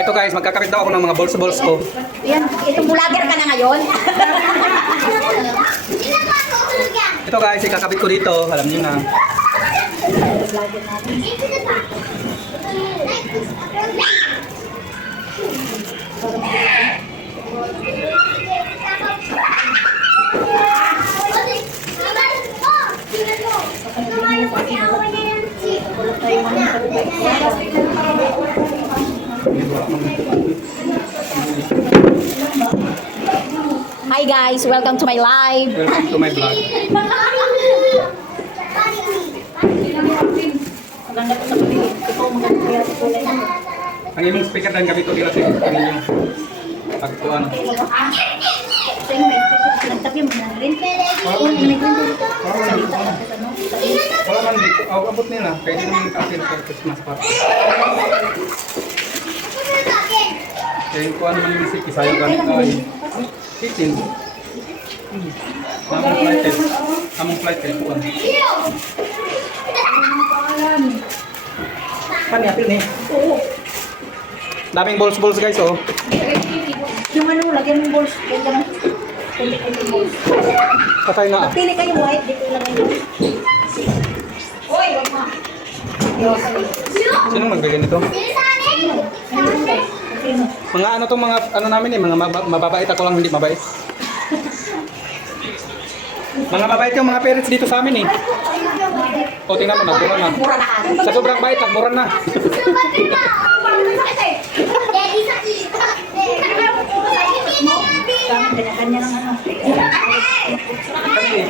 Ito guys, magkakabit daw ako ng mga balls-balls ko. Yan, itong vlogger ka na ngayon. Ito guys, ikakabit ko dito. Alam niyo na. Hi guys, welcome to my live. Welcome to my vlog. Maganda po sa paligid. Ito ang maganda kaya sa kulay niya. Ang imong speaker dan kabit ko dito sa ninyo. Pagkuan. Ito yung may nagtabi mo na rin. Oo, yung may ganito dito. Salita ka sa ano. Wala man dito. Oh, abot nila. Pwede naman ka-attend for Christmas party. Kaya kuha naman yung music, isayo ka nito ay 15. Among flight eh. Among flight eh. Kuha. Panyapil eh. Oo. Daming balls-balls guys oh. Yung ano, lagyan ng balls. Yan ganun. Pili kayo ng balls. Patay na ah. Pili kayo white, dito ilagay nyo. Uy, wag ma. Sino magbigay nito? Sino? Mga ano tong mga ano namin eh, mga mab- mababait ako lang hindi mabait. Mga mabait yung mga parents dito sa amin eh. O tingnan mo, nagmura na. Mura na agad. Sa sobrang bait, nagmura na.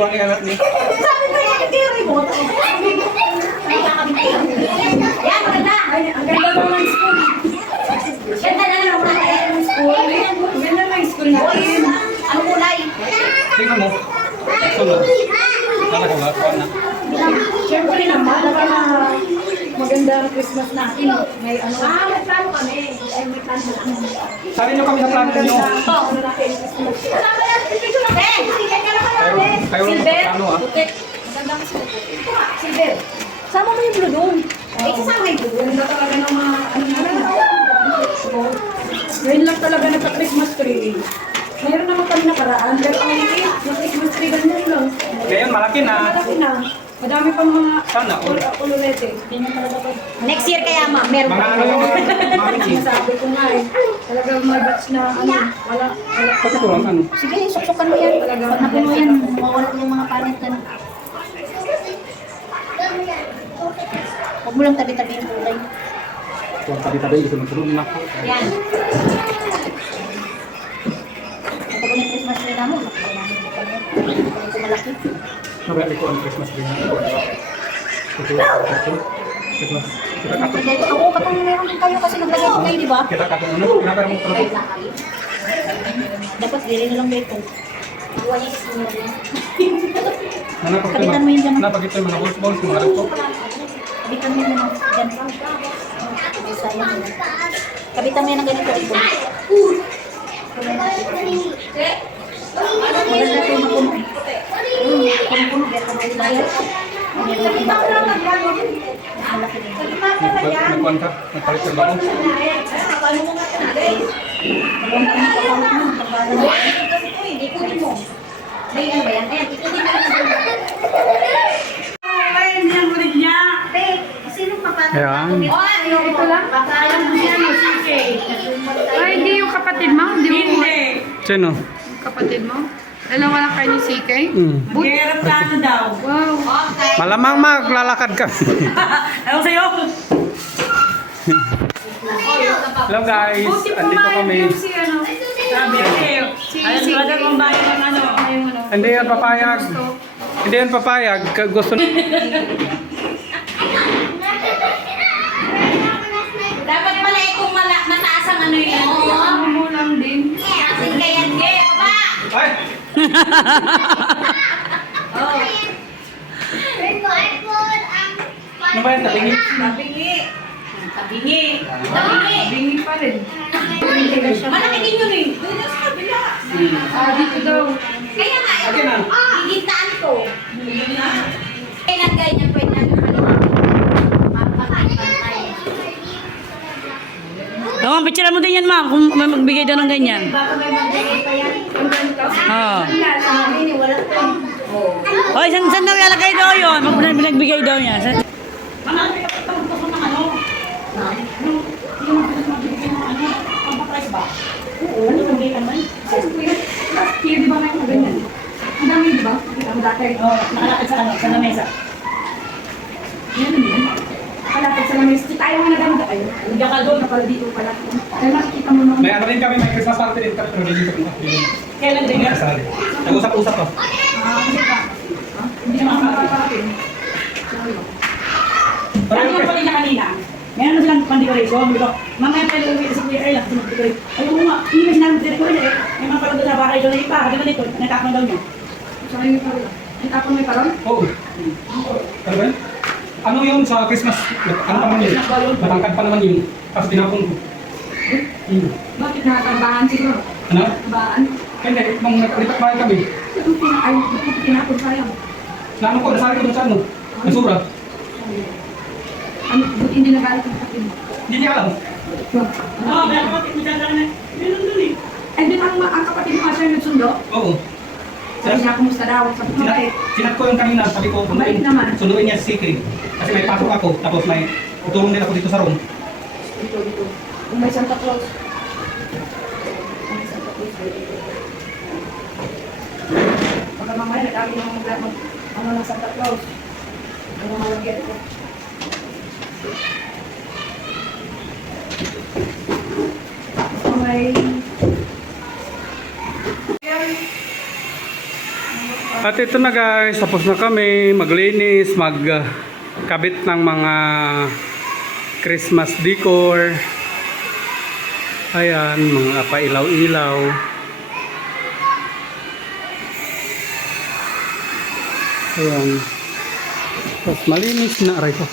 Ang anak ni. Mo. Sunod. Talaga ba? Kuha na. Siyempre naman, para maganda ang Christmas natin. May ano. Ah, may plano kami. Ay, may plano lang. Sali nyo kami sa plano nyo. Ito, ano Christmas. Kasama natin, picture natin. Sige, ka na ka Kayo, natin. kayo Silver. ano ah. Puti. Magandang silver. Ito nga, silver. Sama mo yung blue doon. Eh, kasama yung blue. Ganda talaga ng mga, ano na Ngayon lang talaga nagka-Christmas tree. Mayroon naman kami nakaraan, pero ang liit ng Christmas tree ganyan lang. Ngayon, malaki na. Malaki na. Madami pang mga Sana all. ul- ululete. Next year kaya, ma, meron Mga ano yung mga Sinasabi ko nga eh, talagang may batch na ano, wala, wala. Kasi ito lang ano. Sige, suksukan mo yan. Pag napuno yan, mawala yung mga panit na. Huwag mo lang tabi-tabi yung kulay. Ang tabi-tabi, gusto magsunod na ako. Yan. Namin ito kami. Ito malaki. Nabali ko ang Christmas tree na. Ito, ito. Christmas. Kita kato. Hindi, ako katong meron din kayo kasi naglagay ko kayo, di ba? Kita kato ano? Kinakar mo trabaho. Dapat dili na lang dito. Kuha niya sa inyo. Nanapag Kapitan mo yun dyan. Nanapag ito yung mga balls-balls, mga laptop. Kabitan mo yun ng dyan. Sayang. Kabitan mo yun ng ganito. Ito. Maganda ito yung mapuno. Hmm, puno-puno. Kaya ka mailayan. Meron din ako. Malaki din. Nagkuhan ka? Nagpalit ka ba ako? Dalawang taon na kapawit mo. Pagbago mo. Uy, ikutin mo. Ano ba yan? Ayan, ikutin mo. Ay, hindi ang kulit niya. Ate, sino papatay? Ayan. Oh, ito lang. Mo. Ay, hindi yung kapatid mo? Mo Hindi. Sino? Kapatid mo? Dalawa lang kayo ni CK? Hirap ka ano daw. Wow. Okay. Malamang maglalakad ka. Ano sa'yo? Hello guys, Buti andito kami. yung si ano. Sabi sa'yo. Alam kung bakit ang ano. Ano. Hindi yan papayag. Hindi yan papayag. Gusto Dapat pala mala, mataas ang ano yun. Oh. Ano ba yan? Tabingi? Tabingi. Tabingi. Tabingi. Bingi pa rin. Malaki Oh, picture mo din yan, ma'am, kung may magbigay daw ng ganyan. Baka may magbigay pa yan. Oo. Pa. Hoy, saan, saan daw ilalagay daw yun? Mag pinagbigay daw niya. Sa, Mga nagpapagpapag ko ng ano? Yung, yung magbigay ng? Pampaprice ba? Oo, ano kung ganyan man? Last year, di ba may ganyan? Ang dami, di ba? Ang dati. oh, nakalakad sa ano, sa lamesa. Yan sa lamis. Di tayo nga naganda kayo. Hindi ka doon na pala dito pala. Dahil nakikita mo naman. May ano rin kami, may Christmas party rin kami, pero hindi ko pinakilin. Kailan din yan? Kasali. Nag-usap-usap to. Ah, hindi ka. Ah, Hindi naman makakaparating. Pero Sabi yung pala niya kanina, meron na silang pan-decoration. Dito, mamaya pwede uwi si Kuya Erla kasi mag-decorate. Ayun mo nga, hindi na sinabi decorate eh. May mga pala doon sa bahay doon na ipa. Kasi dito, natapon daw niya. Saka yung parol. Ang tapon may parol? Oo. Ano ba yun? Ano yun sa Christmas? Ano pa naman yun? Matangkad pa naman yun. Tapos tinapon ko. Hmm. Bakit nakatambahan siguro? Ano? Tambahan? Hindi, nung nagpalipat bahay kami, ay bakit tinapon sayang. naano ko, nasali ko dun sa ano, nasura. Ano, buti hindi nagalit ang kapatid mo. Hindi niya alam. Oo, kaya kapatid mo dyan na. Yun ang dun eh. And then ang, ang kapatid mo siya nagsundo, Oo. Sabi niya kumusta daw, sabi ko Sinat, mabait. sinat ko yung kanina, sabi ko, Mabait naman. sunduin niya si Sikri. Kasi may pasok ako, tapos may tutulong din ako dito sa room. Dito, dito. Kung may Santa Claus. May Santa Claus dito. Baka mamaya nag-agi naman mag mag ano ng Santa Claus. Ano malagyan ko. Tapos may At ito na guys, tapos na kami maglinis, magkabit ng mga Christmas decor. Ayan, mga pailaw-ilaw. Ayan. Tapos malinis na aray ko.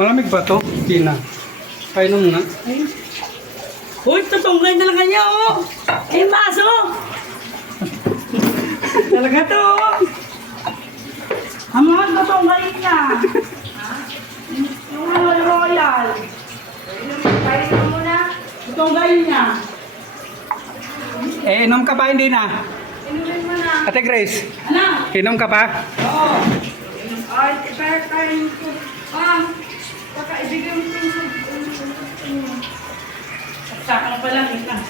Malamig ba to? Hindi na. Kainom nga. Uy, tutunggay na lang kanya, oh. Eh, maso. Talaga to, oh. Hamon, tutunggay niya. Yung ano, royal. Paris mo muna. Tutunggay niya. Eh, inom ka pa hindi na? Inumin mo na. Ate Grace, Ano? inom ka pa? Oo. Ay, pero tayo ko. Ah, baka ibigay mo ito sa... Saka pala, wait lang.